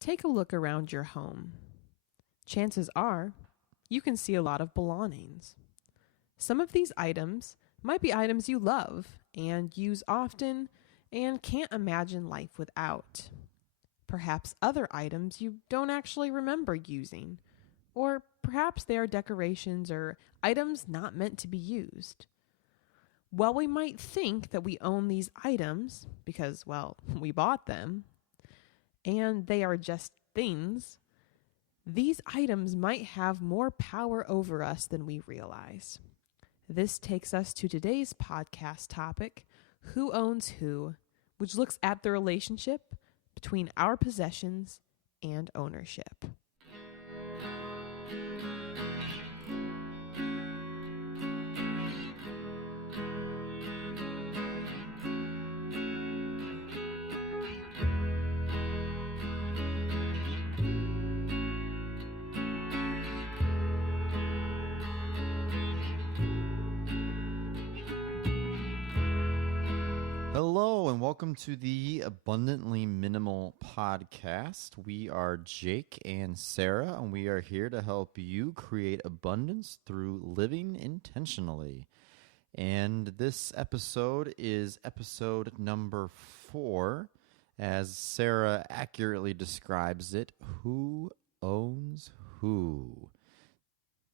Take a look around your home. Chances are you can see a lot of belongings. Some of these items might be items you love and use often and can't imagine life without. Perhaps other items you don't actually remember using, or perhaps they are decorations or items not meant to be used. While we might think that we own these items because, well, we bought them, and they are just things, these items might have more power over us than we realize. This takes us to today's podcast topic, Who Owns Who, which looks at the relationship between our possessions and ownership. Hello and welcome to the Abundantly Minimal podcast. We are Jake and Sarah, and we are here to help you create abundance through living intentionally. And this episode is episode number 4. As Sarah accurately describes it, who owns who?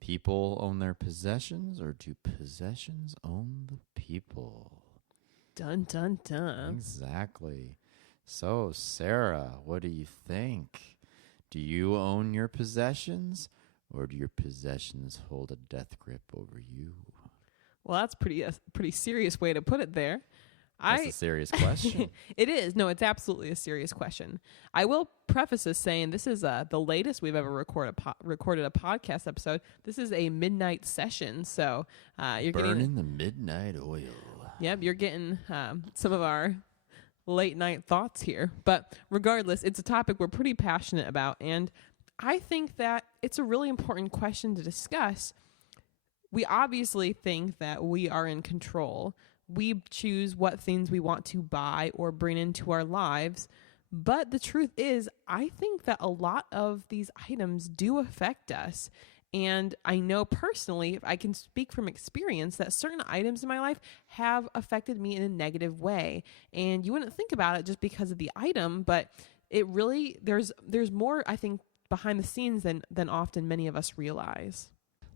People own their possessions, or do possessions own the people? Dun, dun, dun. Exactly. So, Sarah, what do you think? Do you own your possessions, or do your possessions hold a death grip over you? Well, that's a pretty serious way to put it there. That's a serious question. It is. No, it's absolutely a serious question. I will preface this saying this is the latest we've ever recorded a podcast episode. This is a midnight session, so you're Burning the midnight oil. Yep, you're getting some of our late night thoughts here. But regardless, it's a topic we're pretty passionate about, and I think that it's a really important question to discuss. We obviously think that we are in control. We choose what things we want to buy or bring into our lives. But the truth is, I think that a lot of these items do affect us. And I know personally, if I can speak from experience, that certain items in my life have affected me in a negative way. And you wouldn't think about it just because of the item, but it really, there's more, I think, behind the scenes than often many of us realize.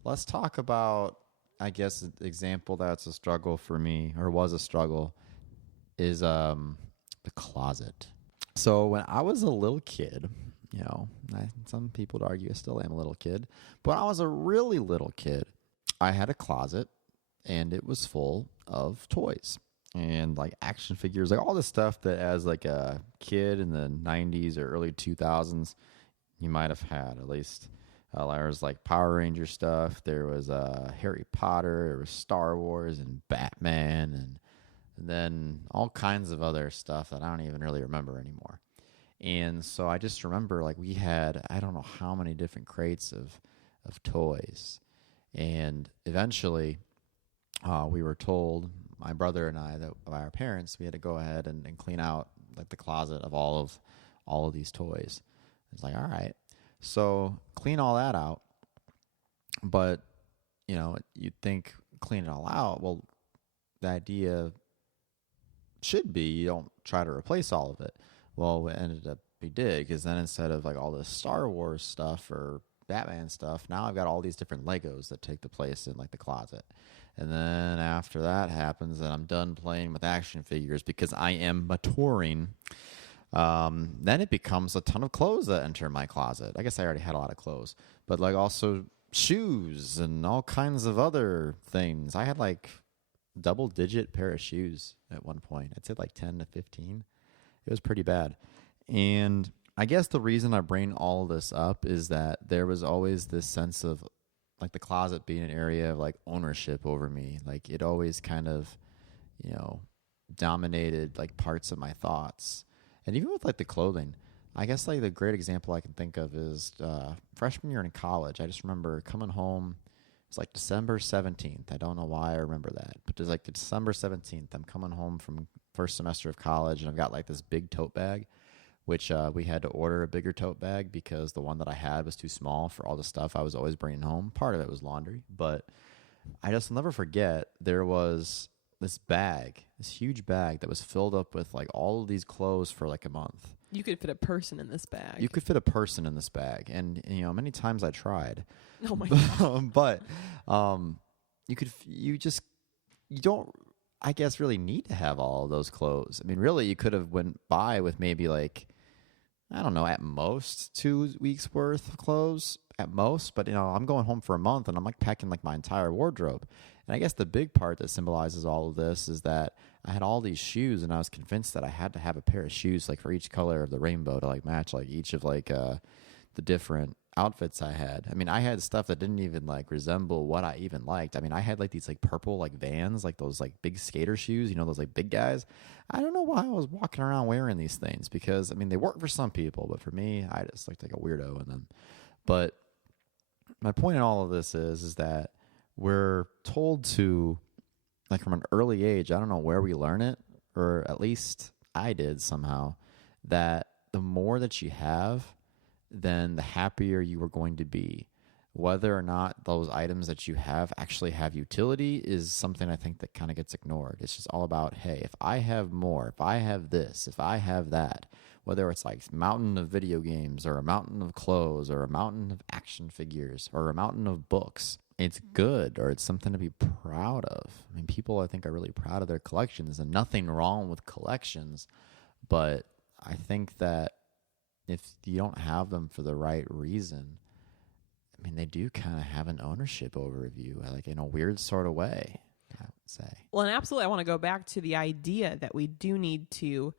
Let's talk about, I guess, an example that's a struggle for me, or was a struggle, is the closet. So when I was a little kid, you know, some people would argue I still am a little kid, but when I was a really little kid, I had a closet, and it was full of toys and like action figures, like all this stuff that as like a kid in the 90s or early 2000s, you might have had. At least there was like Power Ranger stuff, there was Harry Potter, there was Star Wars and Batman, and then all kinds of other stuff that I don't even really remember anymore. And so I just remember, like, we had, I don't know how many different crates of toys. And eventually, we were told, my brother and I, that by our parents, we had to go ahead and clean out, like, the closet of all of these toys. It's like, all right. So clean all that out. But, you know, you'd think clean it all out. Well, the idea should be you don't try to replace all of it. Well, what ended up we did, because then instead of like all this Star Wars stuff or Batman stuff, now I've got all these different Legos that take the place in like the closet. And then after that happens and I'm done playing with action figures because I am maturing, then it becomes a ton of clothes that enter my closet. I guess I already had a lot of clothes, but like also shoes and all kinds of other things. I had like double-digit pair of shoes at one point. I'd say like 10 to 15. It was pretty bad. And I guess the reason I bring all this up is that there was always this sense of like the closet being an area of like ownership over me. Like it always kind of, you know, dominated like parts of my thoughts. And even with like the clothing, I guess like the great example I can think of is freshman year in college. I just remember coming home. It's like December 17th. I don't know why I remember that, but it's like December 17th. I'm coming home from first semester of college, and I've got like this big tote bag which we had to order a bigger tote bag because the one that I had was too small for all the stuff I was always bringing home. Part of it was laundry, but I just will never forget there was this bag, this huge bag that was filled up with like all of these clothes for like a month. You could fit a person in this bag. You could fit a person in this bag, and you know, many times I tried. Oh my God. But you don't, I guess, really need to have all of those clothes. I mean, really, you could have went by with maybe like, I don't know, at most 2 weeks worth of clothes at most. But, you know, I'm going home for a month and I'm like packing like my entire wardrobe. And I guess the big part that symbolizes all of this is that I had all these shoes and I was convinced that I had to have a pair of shoes like for each color of the rainbow to like match like each of like the different outfits I had. I mean, I had stuff that didn't even like resemble what I even liked. I mean, I had like these like purple like Vans, like those like big skater shoes, you know, those like big guys. I don't know why I was walking around wearing these things because I mean, they work for some people, but for me, I just looked like a weirdo in them. But my point in all of this is that we're told to, like from an early age, I don't know where we learn it, or at least I did somehow, that the more that you have, then the happier you are going to be. Whether or not those items that you have actually have utility is something I think that kind of gets ignored. It's just all about, hey, if I have more, if I have this, if I have that, whether it's like a mountain of video games or a mountain of clothes or a mountain of action figures or a mountain of books, it's good, or it's something to be proud of. I mean, people, I think, are really proud of their collections, and nothing wrong with collections, but I think that if you don't have them for the right reason, I mean, they do kind of have an ownership over you, like in a weird sort of way, I would say. Well, and absolutely, I want to go back to the idea that we do need to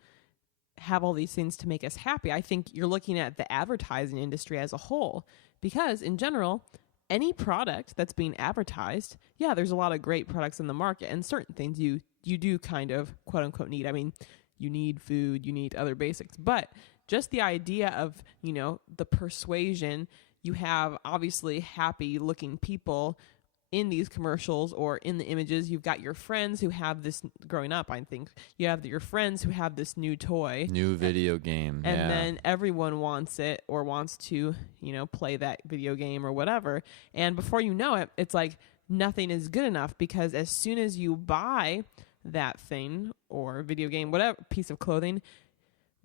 have all these things to make us happy. I think you're looking at the advertising industry as a whole, because in general, any product that's being advertised, yeah, there's a lot of great products in the market, and certain things you do kind of quote unquote need. I mean, you need food, you need other basics, but just the idea of, you know, the persuasion, you have obviously happy looking people in these commercials or in the images. You've got your friends who have this, growing up, I think, you have your friends who have this new toy. New video game. And then everyone wants it or wants to, you know, play that video game or whatever. And before you know it, it's like nothing is good enough, because as soon as you buy that thing or video game, whatever piece of clothing,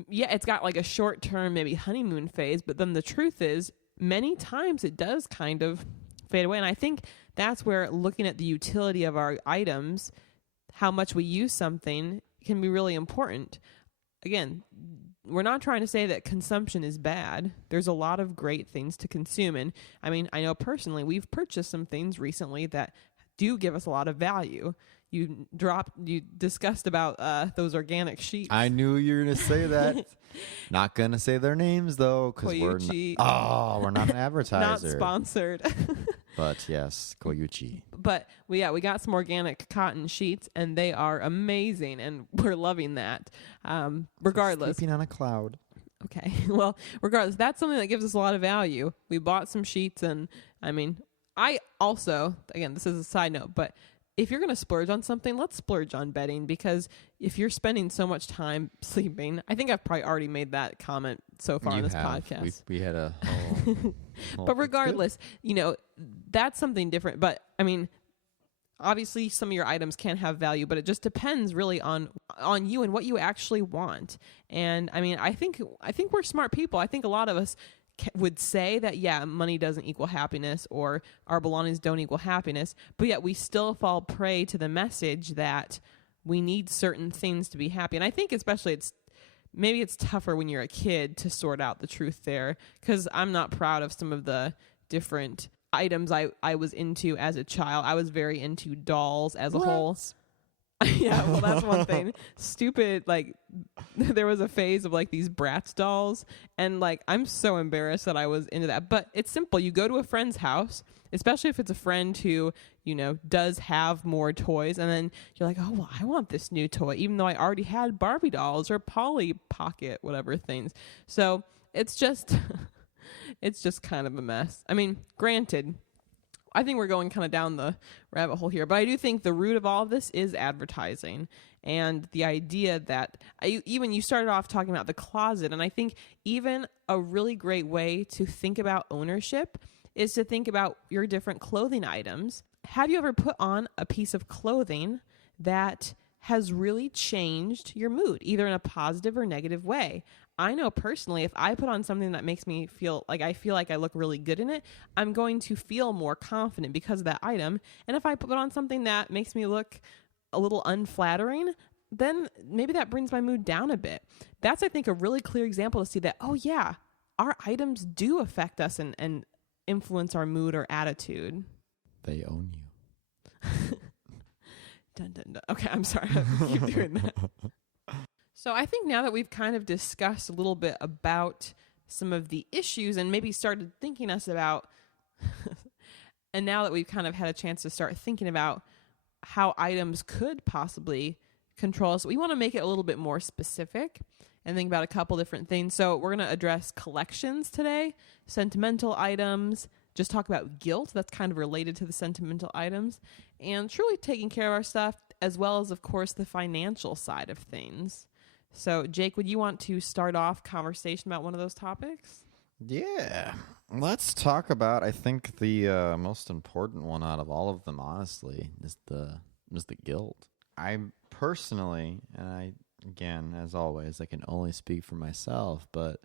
yeah, it's got like a short term, maybe honeymoon phase. But then the truth is, many times it does kind of fade away. And I think that's where looking at the utility of our items, how much we use something, can be really important. Again, we're not trying to say that consumption is bad. There's a lot of great things to consume. And I mean, I know personally, we've purchased some things recently that do give us a lot of value. You discussed about those organic sheets. I knew you were going to say that. Not going to say their names, though, because we're not an advertiser. Not sponsored. But yes, Koyuchi. But we got some organic cotton sheets, and they are amazing, and we're loving that. Regardless. Sleeping on a cloud. Okay. Well, regardless, that's something that gives us a lot of value. We bought some sheets, and I mean, I also, again, this is a side note, but if you're going to splurge on something, let's splurge on bedding, because if you're spending so much time sleeping, I think I've probably already made that comment so far in this podcast. We had a but regardless, you know, that's something different. But I mean, obviously some of your items can have value, but it just depends really on you and what you actually want. And I mean, I think we're smart people. I think a lot of us would say that, yeah, money doesn't equal happiness, or our belongings don't equal happiness, but yet we still fall prey to the message that we need certain things to be happy. And I think especially maybe it's tougher when you're a kid to sort out the truth there, because I'm not proud of some of the different items I was into as a child. I was very into dolls as a whole. Yeah, well, that's one thing. Stupid, like, there was a phase of, like, these Bratz dolls, and, like, I'm so embarrassed that I was into that. But it's simple. You go to a friend's house, especially if it's a friend who, you know, does have more toys, and then you're like, oh, well, I want this new toy, even though I already had Barbie dolls or Polly Pocket, whatever things. So it's just, it's just kind of a mess. I mean, granted, I think we're going kind of down the rabbit hole here, but I do think the root of all of this is advertising. And the idea that even you started off talking about the closet. And I think even a really great way to think about ownership is to think about your different clothing items. Have you ever put on a piece of clothing that has really changed your mood, either in a positive or negative way? I know personally, if I put on something that makes me feel like I look really good in it, I'm going to feel more confident because of that item. And if I put on something that makes me look a little unflattering, then maybe that brings my mood down a bit. That's, I think, a really clear example to see that, oh yeah, our items do affect us and influence our mood or attitude. They own you. Dun, dun, dun. Okay, I'm sorry. I keep doing that. So I think now that we've kind of discussed a little bit about some of the issues and maybe started thinking us about, and now that we've kind of had a chance to start thinking about how items could possibly control us, we want to make it a little bit more specific and think about a couple different things. So we're going to address collections today, sentimental items, just talk about guilt that's kind of related to the sentimental items, and truly taking care of our stuff, as well as, of course, the financial side of things. So, Jake, would you want to start off conversation about one of those topics? Yeah. Let's talk about, I think, the most important one out of all of them, honestly, is the guilt. I personally, and again, as always, I can only speak for myself, but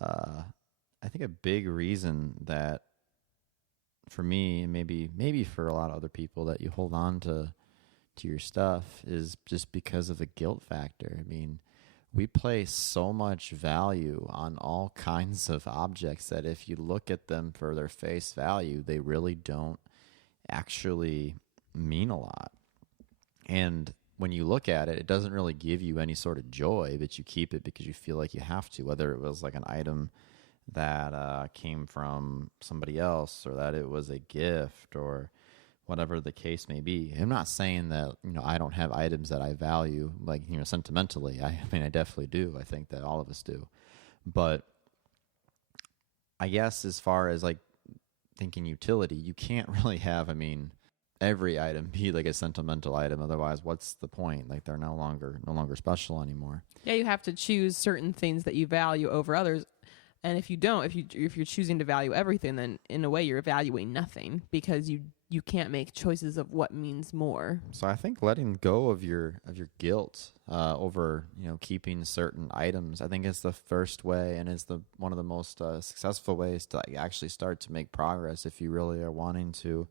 I think a big reason that for me, and maybe for a lot of other people, that you hold on to your stuff is just because of the guilt factor. I mean, we place so much value on all kinds of objects that if you look at them for their face value, they really don't actually mean a lot. And when you look at it, it doesn't really give you any sort of joy, but you keep it because you feel like you have to, whether it was like an item that came from somebody else, or that it was a gift, or whatever the case may be. I'm not saying that, I don't have items that I value, like, sentimentally. I mean, I definitely do. I think that all of us do. But I guess as far as like thinking utility, you can't really have, every item be like a sentimental item. Otherwise, what's the point? Like, they're no longer special anymore. Yeah, you have to choose certain things that you value over others. And if you don't, if you're choosing to value everything, then in a way you're valuing nothing, because you can't make choices of what means more. So I think letting go of your guilt over keeping certain items, I think is the first way, and is one of the most successful ways to actually start to make progress if you really are wanting to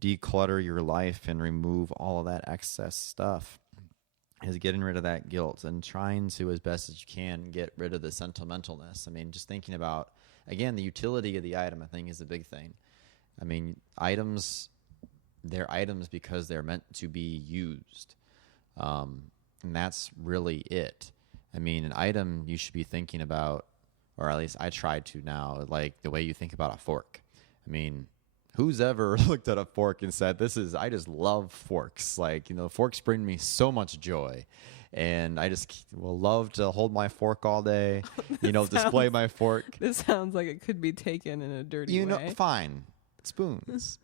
declutter your life and remove all of that excess stuff. Is getting rid of that guilt and trying to, as best as you can, get rid of the sentimentalness. I mean, just thinking about, again, the utility of the item, I think, is a big thing. I mean, they're items because they're meant to be used. And that's really it. I mean, an item you should be thinking about, or at least I try to now, like the way you think about a fork. I mean, who's ever looked at a fork and said, I just love forks. Like, forks bring me so much joy. And I just will love to hold my fork all day, display my fork. This sounds like it could be taken in a dirty way. Fine. Spoons.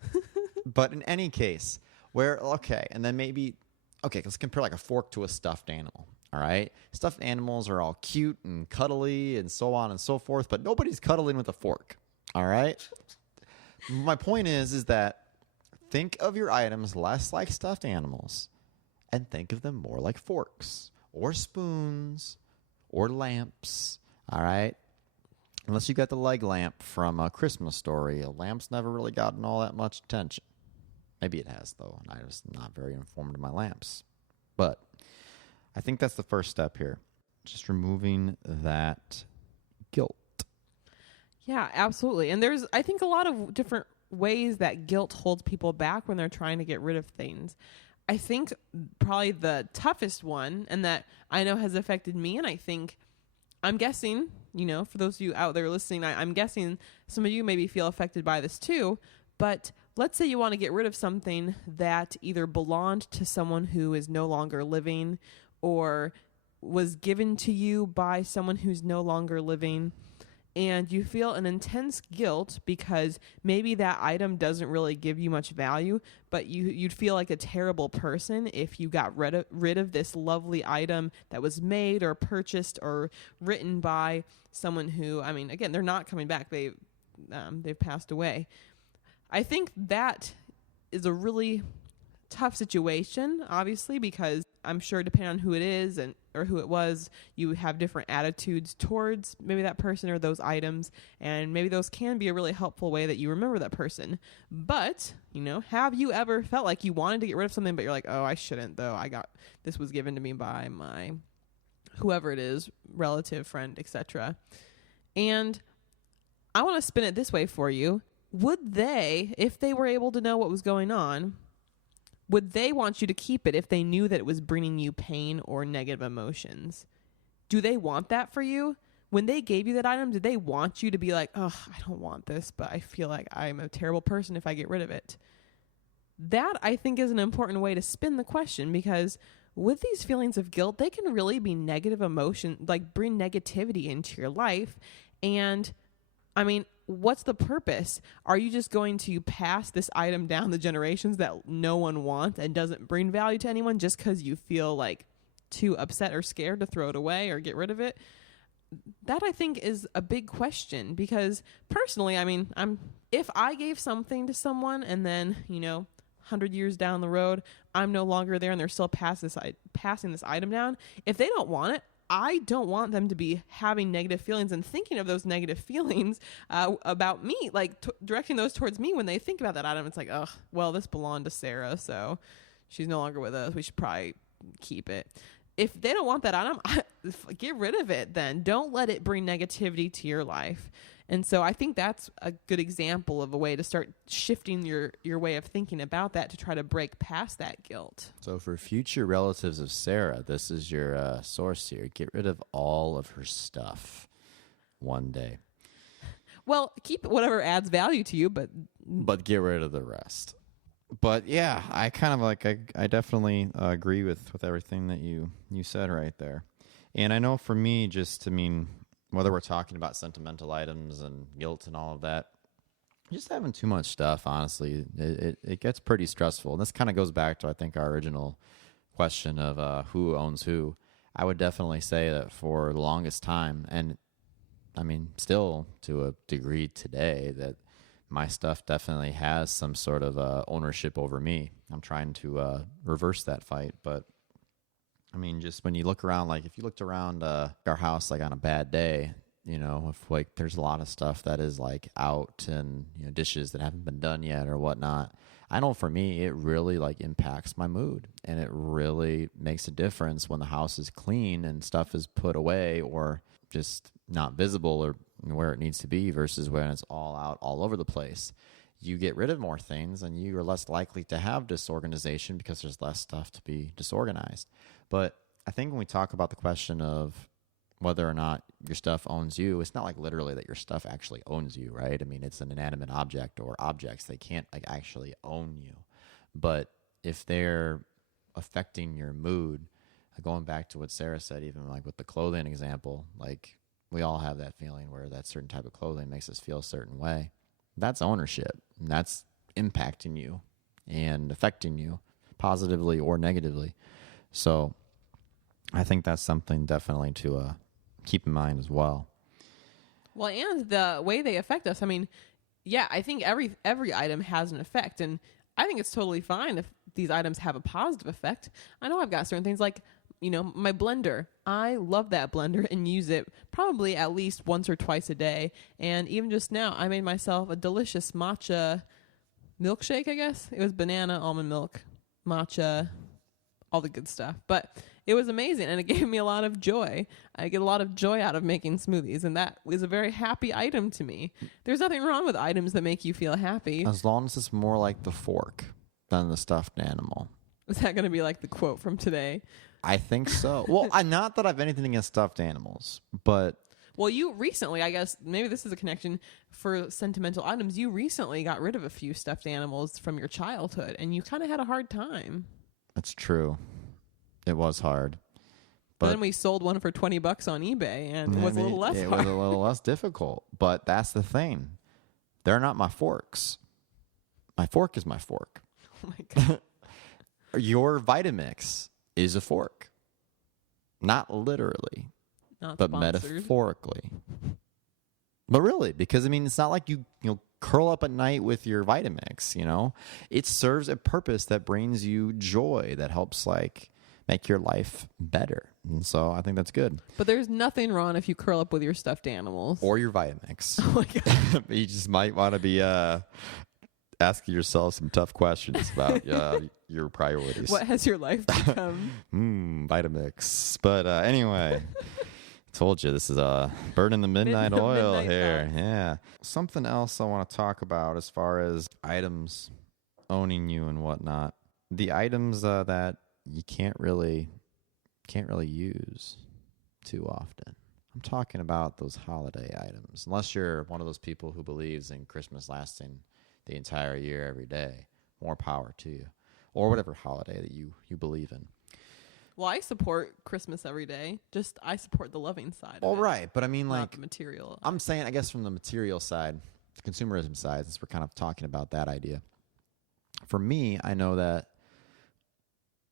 But in any case, and then let's compare like a fork to a stuffed animal. All right. Stuffed animals are all cute and cuddly and so on and so forth, but nobody's cuddling with a fork. All right. My point is that think of your items less like stuffed animals and think of them more like forks or spoons or lamps. All right. Unless you got the leg lamp from A Christmas Story, a lamp's never really gotten all that much attention. Maybe it has, though, and I'm just not very informed of my lamps. But I think that's the first step here, just removing that guilt. Yeah, absolutely. And there's, I think, a lot of different ways that guilt holds people back when they're trying to get rid of things. I think probably the toughest one, and that I know has affected me, and I think, I'm guessing, for those of you out there listening, I'm guessing some of you maybe feel affected by this too, but let's say you want to get rid of something that either belonged to someone who is no longer living or was given to you by someone who's no longer living. and you feel an intense guilt because maybe that item doesn't really give you much value, but you'd feel like a terrible person if you got rid of this lovely item that was made or purchased or written by someone who, I mean, again, they're not coming back. They've passed away. I think that is a really tough situation, obviously, because I'm sure depending on who it is or who it was, you have different attitudes towards maybe that person or those items, and maybe those can be a really helpful way that you remember that person. But, have you ever felt like you wanted to get rid of something, but you're like, oh, I shouldn't, though. This was given to me by my whoever it is, relative, friend, etc. And I want to spin it this way for you. Would they, if they were able to know what was going on, would they want you to keep it if they knew that it was bringing you pain or negative emotions? Do they want that for you? When they gave you that item, did they want you to be like, oh, I don't want this, but I feel like I'm a terrible person if I get rid of it? That, I think, is an important way to spin the question, because with these feelings of guilt, they can really be negative emotion, like bring negativity into your life. And I mean, what's the purpose? Are you just going to pass this item down the generations that no one wants and doesn't bring value to anyone just because you feel like too upset or scared to throw it away or get rid of it? That, I think, is a big question, because personally, I mean, if I gave something to someone and then, 100 years down the road, I'm no longer there and they're still passing this item down, if they don't want it, I don't want them to be having negative feelings and thinking of those negative feelings about me, like directing those towards me when they think about that item. It's like, oh, well, this belonged to Sarah, so she's no longer with us. We should probably keep it. If they don't want that item, get rid of it then. Don't let it bring negativity to your life. And so I think that's a good example of a way to start shifting your way of thinking about that to try to break past that guilt. So for future relatives of Sarah, this is your source here. Get rid of all of her stuff one day. Well, keep whatever adds value to you, but get rid of the rest. But yeah, I kind of I definitely agree with everything that you said right there. And I know for me, whether we're talking about sentimental items and guilt and all of that, just having too much stuff, honestly, it gets pretty stressful. And this kind of goes back to, I think, our original question of who owns who. I would definitely say that for the longest time, and I mean, still to a degree today, that my stuff definitely has some sort of ownership over me. I'm trying to reverse that fight, but I mean, just when you look around, like if you looked around our house, like on a bad day, if like there's a lot of stuff that is like out and, dishes that haven't been done yet or whatnot, I know for me, it really like impacts my mood, and it really makes a difference when the house is clean and stuff is put away or just not visible or where it needs to be versus when it's all out all over the place. You get rid of more things and you are less likely to have disorganization because there's less stuff to be disorganized. But I think when we talk about the question of whether or not your stuff owns you, it's not like literally that your stuff actually owns you, right? I mean, it's an inanimate object or objects. They can't like actually own you. But if they're affecting your mood, going back to what Sarah said, even like with the clothing example, like we all have that feeling where that certain type of clothing makes us feel a certain way. That's ownership, and that's impacting you and affecting you positively or negatively. So I think that's something definitely to keep in mind as well. Well, and the way they affect us, I mean, yeah, I think every item has an effect, and I think it's totally fine if these items have a positive effect. I know I've got certain things like, my blender. I love that blender and use it probably at least once or twice a day. And even just now, I made myself a delicious matcha milkshake, I guess. It was banana, almond milk, matcha, all the good stuff. But it was amazing, and it gave me a lot of joy. I get a lot of joy out of making smoothies, and that was a very happy item to me. There's nothing wrong with items that make you feel happy. As long as it's more like the fork than the stuffed animal. Is that going to be like the quote from today? I think so. Well, not that I have anything against stuffed animals, but... Well, you recently, I guess, maybe this is a connection for sentimental items. You recently got rid of a few stuffed animals from your childhood, and you kind of had a hard time. That's true. It was hard. But then we sold one for $20 on eBay, and it was a little less hard. It was a little less difficult. But that's the thing. They're not my forks. My fork is my fork. Oh, my God. Your Vitamix is a fork. Not literally, but sponsored. Metaphorically. But really, because, I mean, it's not like you curl up at night with your Vitamix, you know? It serves a purpose that brings you joy, that helps, like, make your life better. And so I think that's good. But there's nothing wrong if you curl up with your stuffed animals. Or your Vitamix. Oh, my God. You just might want to be asking yourself some tough questions about your priorities. What has your life become? Vitamix. But anyway, told you this is a burning the midnight oil midnight here. thoughts. Yeah. Something else I want to talk about as far as items owning you and whatnot. The items that you can't really use too often. I'm talking about those holiday items. Unless you're one of those people who believes in Christmas lasting the entire year, every day, more power to you. Or whatever holiday that you believe in. Well, I support Christmas every day. Just I support the loving side. Oh, of it, right. But I mean, not like, the material. I'm saying, I guess from the material side, the consumerism side, since we're kind of talking about that idea. For me, I know that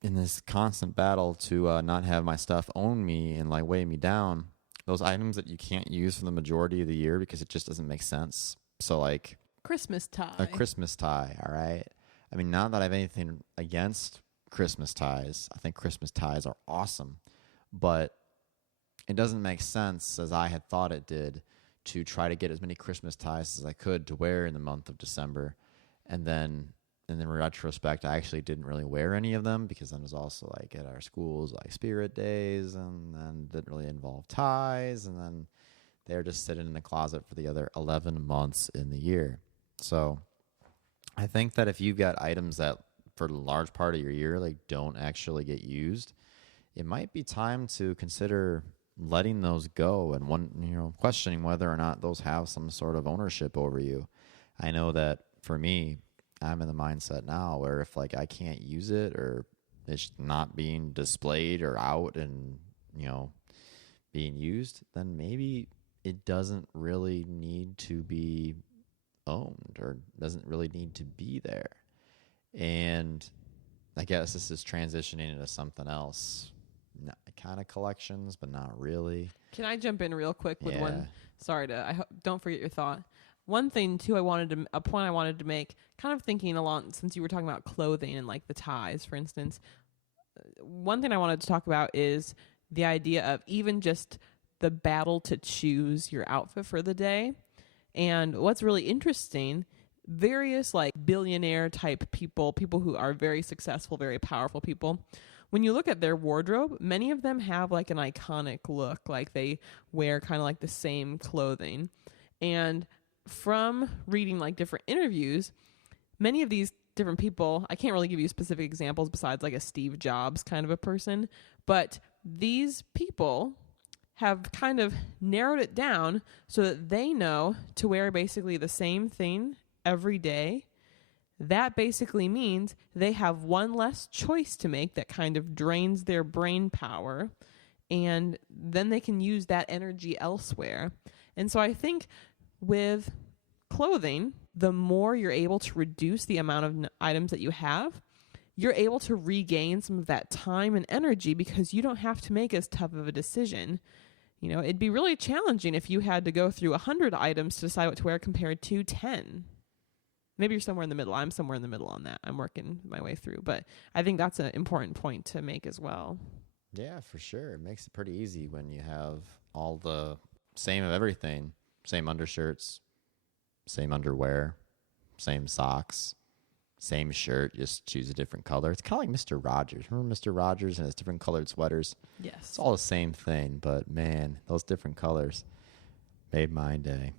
in this constant battle to not have my stuff own me and like weigh me down, those items that you can't use for the majority of the year because it just doesn't make sense. So like Christmas tie. a Christmas tie, all right? I mean, not that I have anything against Christmas ties. I think Christmas ties are awesome. But it doesn't make sense, as I had thought it did, to try to get as many Christmas ties as I could to wear in the month of December. And then in retrospect, I actually didn't really wear any of them because then it was also like at our schools, like spirit days, and then didn't really involve ties. And then they're just sitting in the closet for the other 11 months in the year. So I think that if you've got items that for a large part of your year, like don't actually get used, it might be time to consider letting those go and questioning whether or not those have some sort of ownership over you. I know that for me, I'm in the mindset now where if like I can't use it or it's not being displayed or out and, being used, then maybe it doesn't really need to be owned or doesn't really need to be there. And I guess this is transitioning into something else. Kind of collections, but not really. Can I jump in real quick with Yeah. one? Sorry don't forget your thought. One thing too, a point I wanted to make, kind of thinking along, since you were talking about clothing and like the ties, for instance. One thing I wanted to talk about is the idea of even just the battle to choose your outfit for the day. And what's really interesting, various like billionaire type people who are very successful, very powerful people, when you look at their wardrobe, many of them have like an iconic look, like they wear kind of like the same clothing. And from reading like different interviews, many of these different people, I can't really give you specific examples besides like a Steve Jobs kind of a person, but these people have kind of narrowed it down so that they know to wear basically the same thing every day. That basically means they have one less choice to make that kind of drains their brain power, and then they can use that energy elsewhere. And so I think with clothing, the more you're able to reduce the amount of items that you have, you're able to regain some of that time and energy because you don't have to make as tough of a decision. It'd be really challenging if you had to go through 100 items to decide what to wear compared to 10. Maybe you're somewhere in the middle. I'm somewhere in the middle on that. I'm working my way through. But I think that's an important point to make as well. Yeah, for sure. It makes it pretty easy when you have all the same of everything. Same undershirts, same underwear, same socks, same shirt, just choose a different color. It's kind of like Mr. Rogers. Remember Mr. Rogers and his different colored sweaters? Yes. It's all the same thing, but man, those different colors made my day.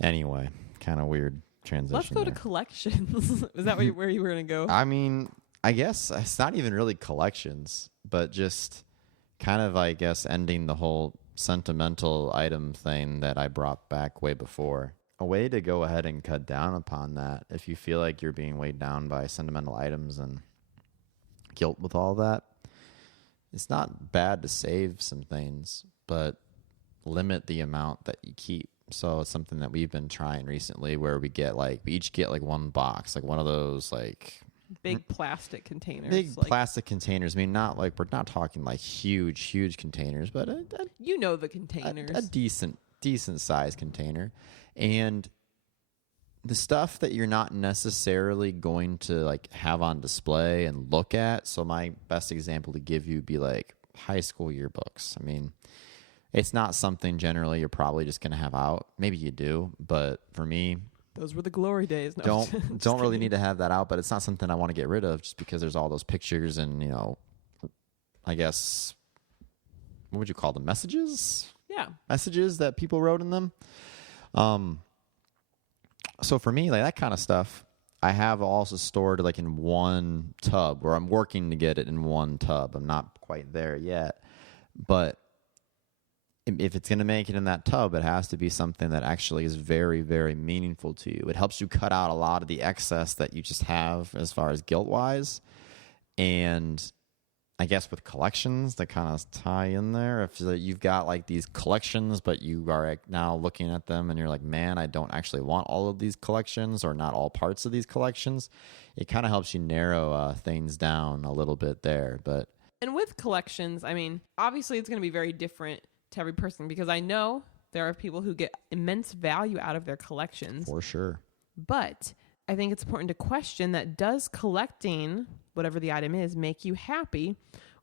Anyway, kind of weird transition. Let's go there. to collections. Is that where you were going to go? I mean, I guess it's not even really collections, but just kind of, I guess, ending the whole sentimental item thing that I brought back way before. A way to go ahead and cut down upon that if you feel like you're being weighed down by sentimental items and guilt with all that it's not bad to save some things, but limit the amount that you keep. So it's something that we've been trying recently where we each get like one box, like one of those like big plastic containers. Big plastic containers. I mean, we're not talking like huge containers, but the containers. A decent size container. And the stuff that you're not necessarily going to like have on display and look at. So my best example to give you would be like high school yearbooks. I mean, it's not something generally you're probably just going to have out. Maybe you do, but for me, those were the glory days. No, don't really need to have that out, but it's not something I want to get rid of just because there's all those pictures and, I guess, what would you call them? Messages? Yeah. Messages that people wrote in them. So for me, like that kind of stuff, I have also stored like in one tub, where I'm working to get it in one tub. I'm not quite there yet, but if it's going to make it in that tub, it has to be something that actually is very, very meaningful to you. It helps you cut out a lot of the excess that you just have as far as guilt-wise. And I guess with collections that kind of tie in there, if you've got like these collections, but you are now looking at them and you're like, man, I don't actually want all of these collections or not all parts of these collections, it kind of helps you narrow things down a little bit there. And with collections, I mean, obviously it's going to be very different to every person, because I know there are people who get immense value out of their collections. For sure. But I think it's important to question that, does collecting whatever the item is make you happy,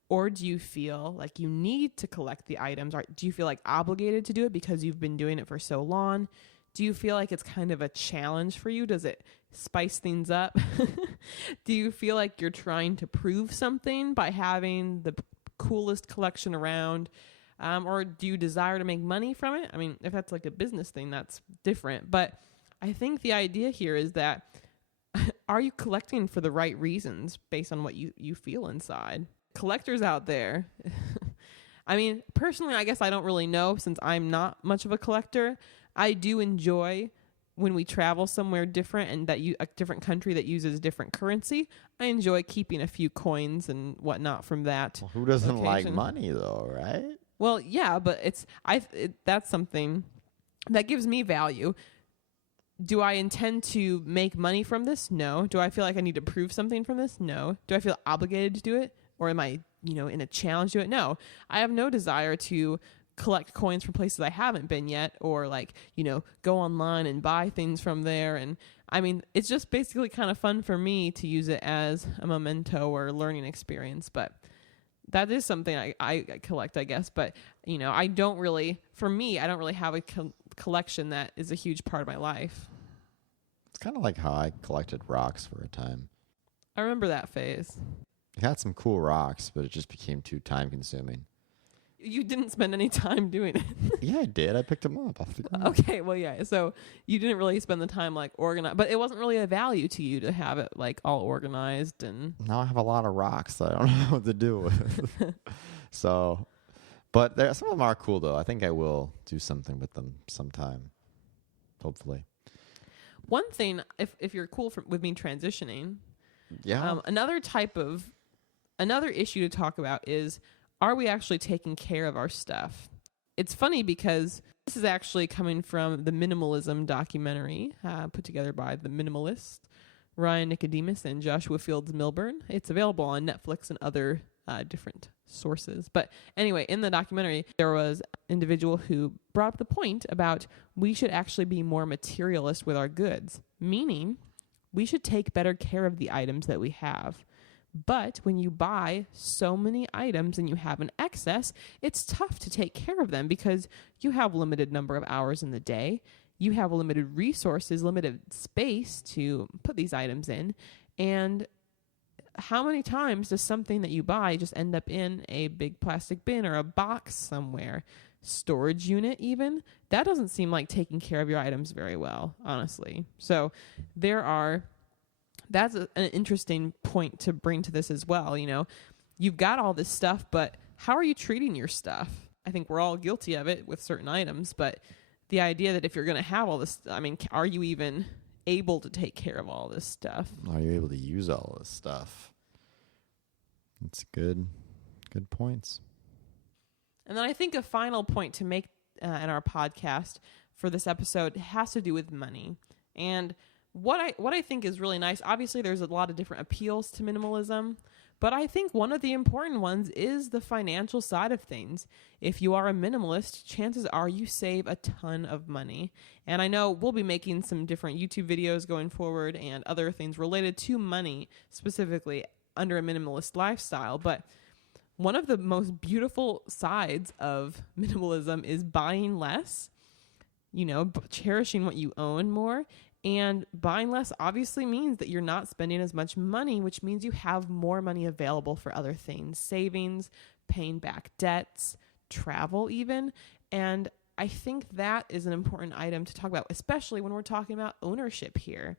or do you feel like you need to collect the items? Or do you feel like obligated to do it because you've been doing it for so long? Do you feel like it's kind of a challenge for you? Does it spice things up? Do you feel like you're trying to prove something by having the coolest collection around? Or do you desire to make money from it? I mean, if that's like a business thing, that's different. But I think the idea here is that, are you collecting for the right reasons based on what you feel inside? Collectors out there, I mean, personally, I guess I don't really know, since I'm not much of a collector. I do enjoy when we travel somewhere different and a different country that uses different currency. I enjoy keeping a few coins and whatnot from that. Well, who doesn't location. like money though, right? Well, yeah, but that's something that gives me value. Do I intend to make money from this? No. Do I feel like I need to prove something from this? No. Do I feel obligated to do it? Or am I, in a challenge to it? No. I have no desire to collect coins from places I haven't been yet, or go online and buy things from there. And I mean, it's just basically kind of fun for me to use it as a memento or learning experience. But that is something I collect, I guess. But, I don't really have a collection that is a huge part of my life. It's kind of like how I collected rocks for a time. I remember that phase. I had some cool rocks, but it just became too time consuming. You didn't spend any time doing it. Yeah, I did. I picked them up off the ground. Okay, well, yeah. So you didn't really spend the time like organized, but it wasn't really a value to you to have it like all organized. And now I have a lot of rocks that I don't know what to do with. So, but some of them are cool though. I think I will do something with them sometime, hopefully. One thing, if you're cool with me transitioning, yeah. Another issue to talk about is, are we actually taking care of our stuff? It's funny because this is actually coming from the Minimalism documentary put together by the Minimalist, Ryan Nicodemus and Joshua Fields Milburn. It's available on Netflix and other different sources. But anyway, in the documentary, there was an individual who brought up the point about we should actually be more materialist with our goods, meaning we should take better care of the items that we have. But when you buy so many items and you have an excess, it's tough to take care of them because you have a limited number of hours in the day. You have limited resources, limited space to put these items in. And how many times does something that you buy just end up in a big plastic bin or a box somewhere? Storage unit even? That doesn't seem like taking care of your items very well, honestly. So that's an interesting point to bring to this as well. You've got all this stuff, but how are you treating your stuff? I think we're all guilty of it with certain items, but the idea that if you're going to have all this, I mean, are you even able to take care of all this stuff? Are you able to use all this stuff? It's a good Good points. And then I think a final point to make in our podcast for this episode has to do with money. And what I think is really nice, obviously there's a lot of different appeals to minimalism, but I think one of the important ones is the financial side of things. If you are a minimalist, chances are you save a ton of money. And I know we'll be making some different YouTube videos going forward and other things related to money, specifically under a minimalist lifestyle. But one of the most beautiful sides of minimalism is buying less, cherishing what you own more. And buying less obviously means that you're not spending as much money, which means you have more money available for other things, savings, paying back debts, travel even. And I think that is an important item to talk about, especially when we're talking about ownership here.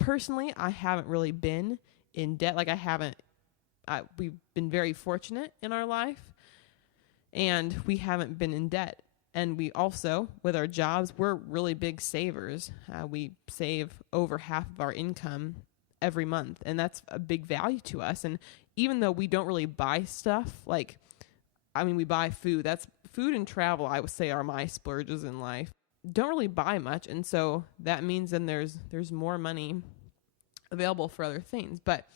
Personally, I haven't really been in debt. We've been very fortunate in our life, and we haven't been in debt. And we also, with our jobs, we're really big savers. We save over half of our income every month, and that's a big value to us. And even though we don't really buy stuff, we buy food. That's food and travel, I would say, are my splurges in life. Don't really buy much, and so that means then there's more money available for other things. But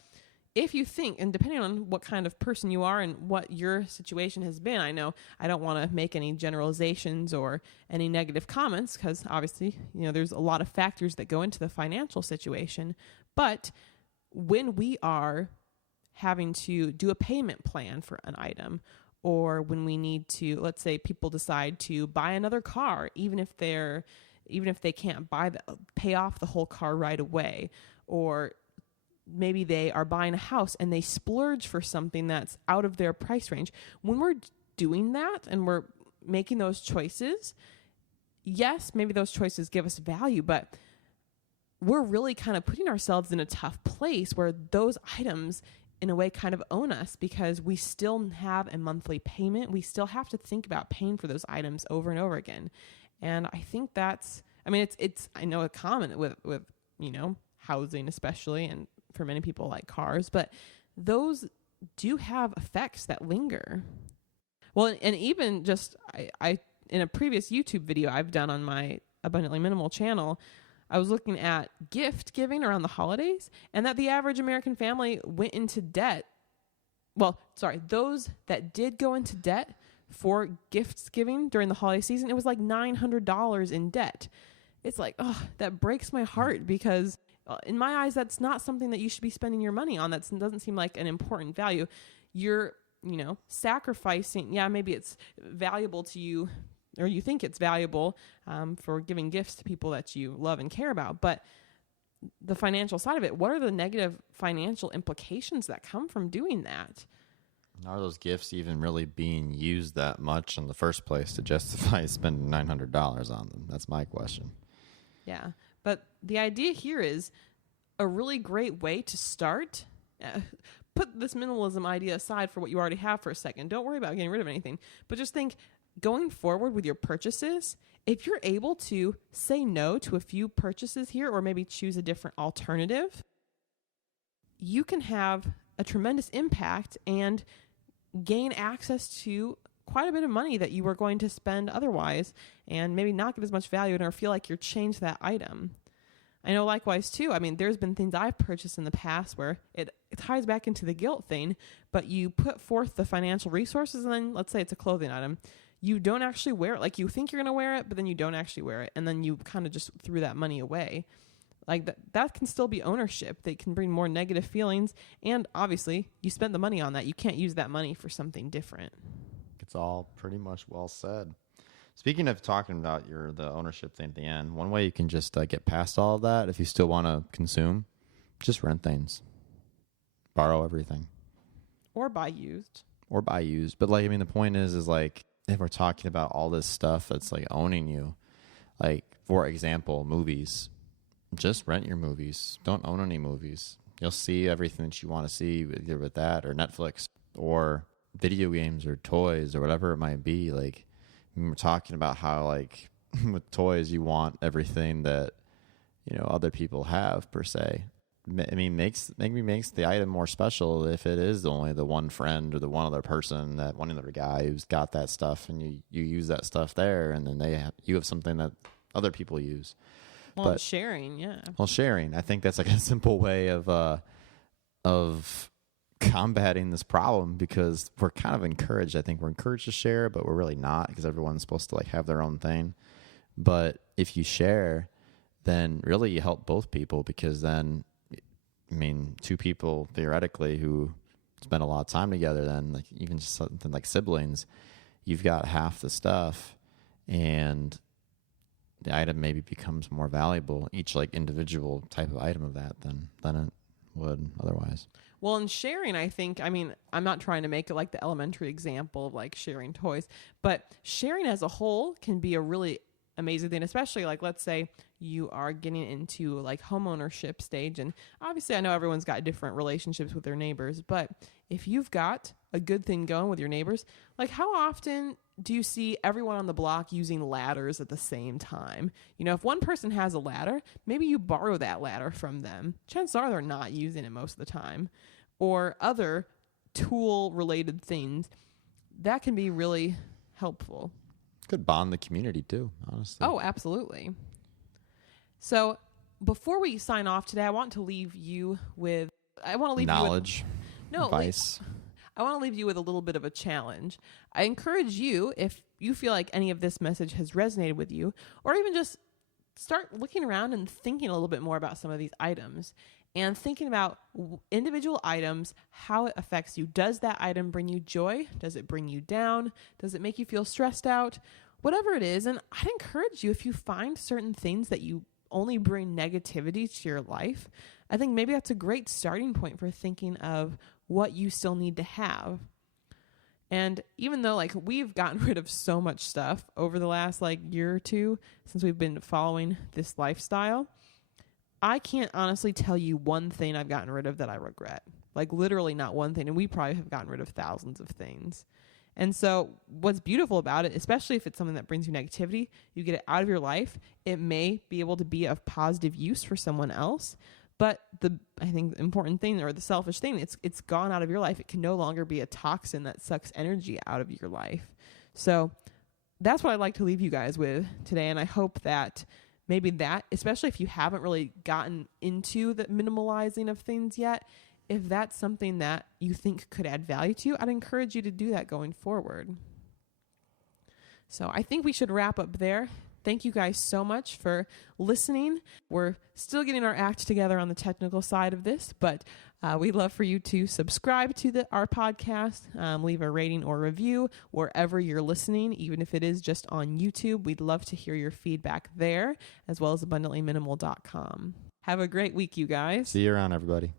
if you think, and depending on what kind of person you are and what your situation has been, I know I don't want to make any generalizations or any negative comments because obviously, there's a lot of factors that go into the financial situation. But when we are having to do a payment plan for an item, or when we need to, let's say people decide to buy another car, even if they can't pay off the whole car right away, or maybe they are buying a house and they splurge for something that's out of their price range. When we're doing that and we're making those choices, yes, maybe those choices give us value, but we're really kind of putting ourselves in a tough place where those items in a way kind of own us because we still have a monthly payment. We still have to think about paying for those items over and over again. And I think it's I know a common with housing especially, and for many people like cars, but those do have effects that linger. Well, and even just, I in a previous YouTube video I've done on my Abundantly Minimal channel, I was looking at gift giving around the holidays and that the average American family went into debt. Those that did go into debt for gifts giving during the holiday season, it was like $900 in debt. It's like, that breaks my heart because in my eyes, that's not something that you should be spending your money on. That doesn't seem like an important value. You're, sacrificing. Yeah, maybe it's valuable to you, or you think it's valuable for giving gifts to people that you love and care about. But the financial side of it, what are the negative financial implications that come from doing that? Are those gifts even really being used that much in the first place to justify spending $900 on them? That's my question. Yeah. But the idea here is a really great way to start. Put this minimalism idea aside for what you already have for a second. Don't worry about getting rid of anything. But just think, going forward with your purchases, if you're able to say no to a few purchases here or maybe choose a different alternative, you can have a tremendous impact and gain access to quite a bit of money that you were going to spend otherwise and maybe not get as much value in or feel like you're changed that item. I know likewise too. There's been things I've purchased in the past where it ties back into the guilt thing, but you put forth the financial resources and then let's say it's a clothing item. You don't actually wear it. Like you think you're going to wear it, but then you don't actually wear it. And then you kind of just threw that money away. Like that can still be ownership. They can bring more negative feelings. And obviously you spent the money on that. You can't use that money for something different. It's all pretty much well said. Speaking of talking about the ownership thing at the end, one way you can just get past all of that, if you still want to consume, just rent things, borrow everything, or buy used. But the point is if we're talking about all this stuff that's owning you, for example, movies, just rent your movies. Don't own any movies. You'll see everything that you want to see either with that or Netflix or video games or toys or whatever it might be. We're talking about how with toys you want everything that other people have per se. maybe makes the item more special if it is only the one friend or the one other person, that one other guy who's got that stuff, and you use that stuff there, and then you have something that other people use. Well, but sharing, yeah. Well, sharing. I think that's like a simple way of combating this problem, because we're kind of encouraged. I think we're encouraged to share, but we're really not, because everyone's supposed to like have their own thing. But if you share, then really you help both people, because then, I mean, two people theoretically who spend a lot of time together, then like even just something like siblings, you've got half the stuff, and the item maybe becomes more valuable, each like individual type of item of that, than it would otherwise. Well, in sharing, I think, I mean, I'm not trying to make it like the elementary example of like sharing toys, but sharing as a whole can be a really amazing thing, especially like, let's say you are getting into like home ownership stage. And obviously I know everyone's got different relationships with their neighbors, but if you've got a good thing going with your neighbors, like how often do you see everyone on the block using ladders at the same time? You know, if one person has a ladder, maybe you borrow that ladder from them. Chances are they're not using it most of the time. Or other tool related things. That can be really helpful. Could bond the community too, honestly. Oh, absolutely. So before we sign off today, I want to leave you with knowledge, advice. I want to leave you with a little bit of a challenge. I encourage you, if you feel like any of this message has resonated with you, or even just start looking around and thinking a little bit more about some of these items and thinking about individual items, how it affects you. Does that item bring you joy? Does it bring you down? Does it make you feel stressed out? Whatever it is. And I'd encourage you, if you find certain things that you only bring negativity to your life, I think maybe that's a great starting point for thinking of what you still need to have. And even though like we've gotten rid of so much stuff over the last like year or two since we've been following this lifestyle, I can't honestly tell you one thing I've gotten rid of that I regret. Like literally not one thing. And we probably have gotten rid of thousands of things. And so what's beautiful about it, especially if it's something that brings you negativity, you get it out of your life. It may be able to be of positive use for someone else. But I think the important thing, or the selfish thing, it's gone out of your life. It can no longer be a toxin that sucks energy out of your life. So that's what I'd like to leave you guys with today. And I hope that maybe that, especially if you haven't really gotten into the minimalizing of things yet, if that's something that you think could add value to you, I'd encourage you to do that going forward. So I think we should wrap up there. Thank you guys so much for listening. We're still getting our act together on the technical side of this, but we'd love for you to subscribe to our podcast, leave a rating or review wherever you're listening, even if it is just on YouTube. We'd love to hear your feedback there, as well as abundantlyminimal.com. Have a great week, you guys. See you around, everybody.